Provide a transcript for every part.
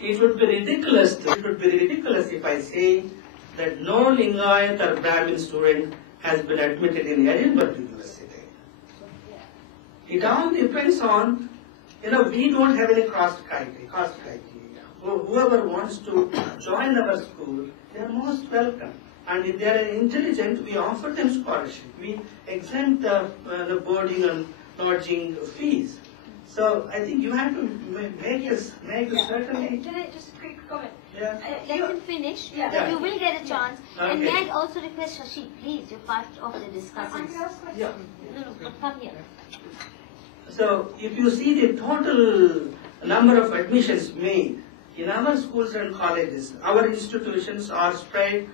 it would be ridiculous. It would be ridiculous if I say that no Lingayat or Brahmin student has been admitted in Edinburgh University. It all depends on, we don't have any cost criteria. Whoever wants to join our school, they are most welcome. And if they are intelligent, we offer them scholarship. We exempt the boarding and lodging fees. So I think you have to make certainly. Can I just a quick comment? Yeah. Let him finish. Yeah. You will get a chance. Okay. And may I also request Shashi, please, you're part of the discussions. Yeah. No, come here. So if you see the total number of admissions made in our schools and colleges, our institutions are spread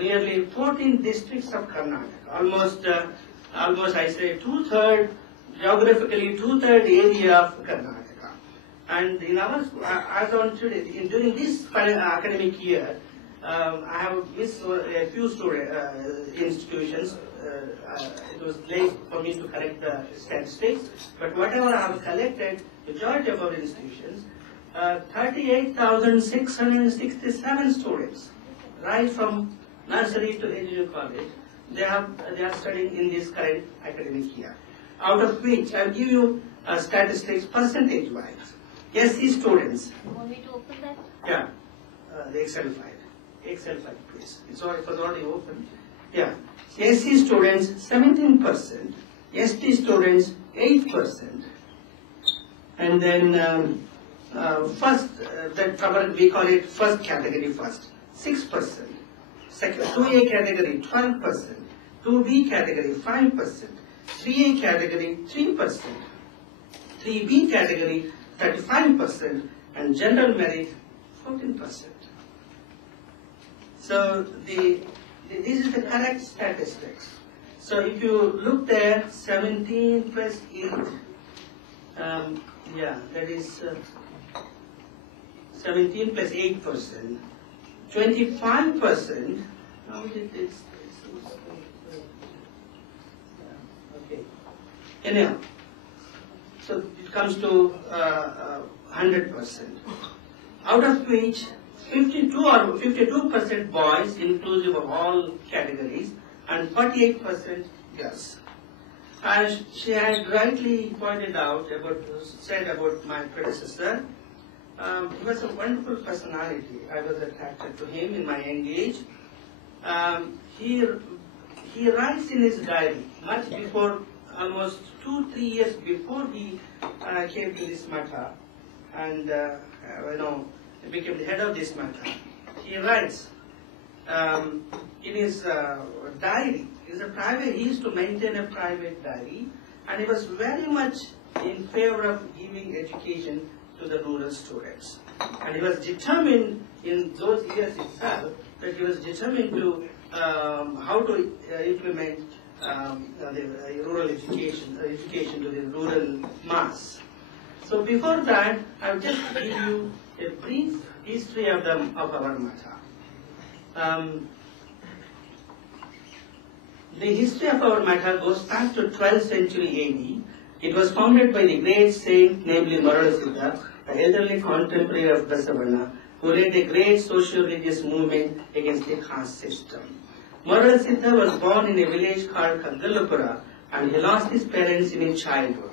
nearly 14 districts of Karnataka, almost I say geographically two-third area of Karnataka. And in our school, as on today, during this academic year, I have missed a few institutions. It was late for me to collect the statistics, but whatever I have collected, majority of our institutions, 38,667 students, right from nursery to engineering college, they are studying in this current academic year. Out of which, I'll give you statistics percentage-wise. SC students. You want me to open that? Yeah, the Excel file. Excel file, please. It was already open. Yeah. SC students 17%, ST students 8%, and then first we call it first category 6%, second 2A category 12%, 2B category 5%, 3A category 3%, 3B category 35%, and general merit 14%. So this is the correct statistics. So if you look there, 17 plus 8, that is 17 plus 8%, 25%. How is it? Okay. Anyhow, so it comes to 100%. Out of which 52% boys, inclusive of all categories, and 48% girls. As she had rightly said about my predecessor, he was a wonderful personality. I was attracted to him in my young age. He writes in his diary much before, almost 2-3 years before he came to this matha, and he became the head of this matha. He writes in his diary. He used to maintain a private diary, and he was very much in favor of giving education to the rural students. And he was determined in those years itself that he was determined to how to implement the rural education to the rural mass. So before that, I'll just give you a brief history of our matha. The history of our matha goes back to 12th century AD. It was founded by the great saint, namely Siddha, an elderly contemporary of Basavanna, who led a great socio-religious movement against the caste system. Siddha was born in a village called Kaggalapura, and he lost his parents in his childhood.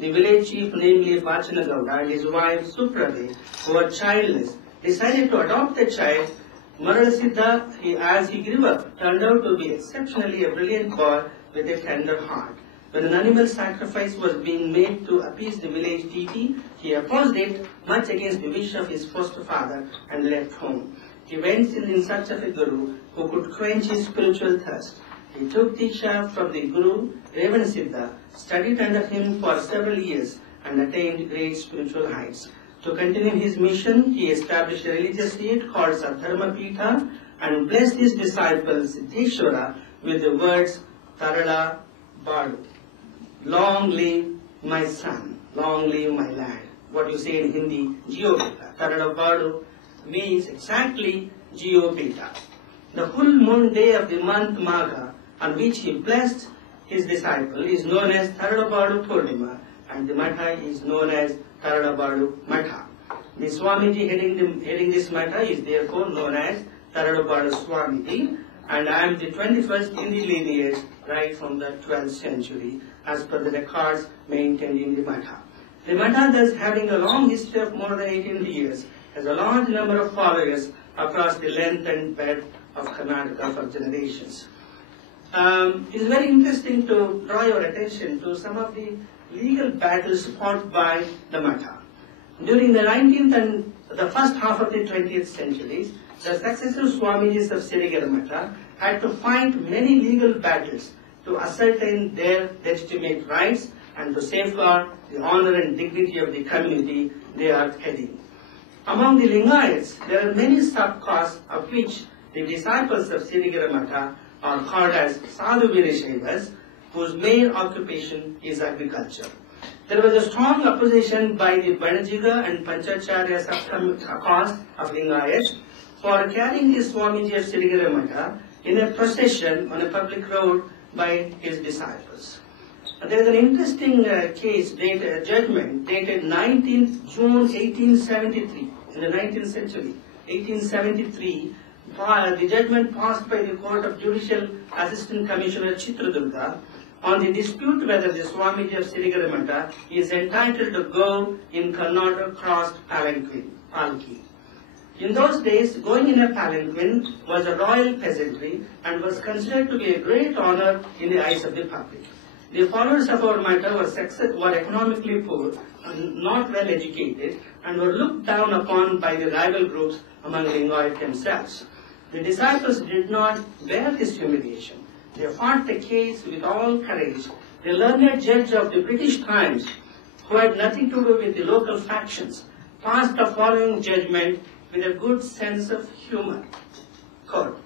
The village chief, namely Pachanagowda, and his wife Suprade, who were childless, decided to adopt the child. Siddha, as he grew up, turned out to be exceptionally a brilliant boy with a tender heart. When an animal sacrifice was being made to appease the village deity, he opposed it, much against the wish of his foster father, and left home. He went in search of a guru who could quench his spiritual thirst. He took Diksha from the guru, Siddha, studied under him for several years, and attained great spiritual heights. To continue his mission, he established a religious seat called Sadharma Pitha and blessed his disciple Siddheshwara with the words Tarala Badu. Long live my son, long live my land. What you say in Hindi, Jio Beta. Tarala Badu means exactly Jio Beta. The full moon day of the month Magha, on which he blessed his disciple, is known as Tarala Badu Purnima, and the matha is known as Tarala Badu Matha. The Swamiji heading this matter is therefore known as Taradupadu Swamiji, and I am the 21st in the lineage right from the 12th century as per the records maintained in the matter. The matter, thus having a long history of more than 18 years, has a large number of followers across the length and breadth of Karnataka for generations. It is very interesting to draw your attention to some of the legal battles fought by the matter. During the 19th and the first half of the 20th centuries, the successive Swamijis of Sirigara Matta had to fight many legal battles to ascertain their legitimate rights and to safeguard the honor and dignity of the community they are heading. Among the Lingayats, there are many sub-castes of which the disciples of Sirigara Matta are called as Sadhu Virashaivas, whose main occupation is agriculture. There was a strong opposition by the Banajiga and Panchacharya sub-caste of Lingayats for carrying the Swamiji of Sirigara Matta in a procession on a public road by his disciples. There is an interesting judgment dated 19th June 1873, in the 19th century, 1873, the judgment passed by the Court of Judicial Assistant Commissioner Chitradurga on the dispute whether the Swamiji of Sirigara Matta is entitled to go in Karnataka crossed palki. In those days, going in a palanquin was a royal peasantry and was considered to be a great honor in the eyes of the public. The followers of our matter were economically poor and not well educated and were looked down upon by the rival groups among Lingayat themselves. The disciples did not bear this humiliation. They fought the case with all courage. The learned judge of the British times, who had nothing to do with the local factions, passed the following judgment with a good sense of humor. Quote,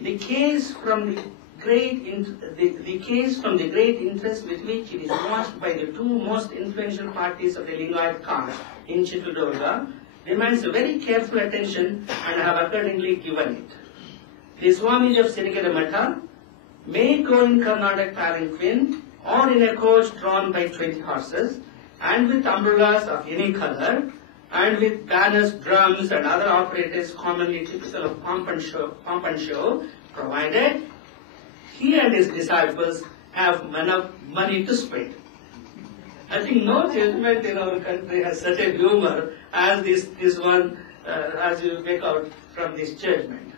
the case from the great interest with which it is watched by the two most influential parties of the Lingayat caste in Chitradurga demands very careful attention, and I have accordingly given it. The Swamiji of Sirigara Matta may go in Karnataka palanquin or in a coach drawn by 20 horses and with umbrellas of any color and with banners, drums and other operators commonly typical of pomp and show, provided he and his disciples have enough money to spend. I think no judgment in our country has such a humor as this one, as you make out from this judgment.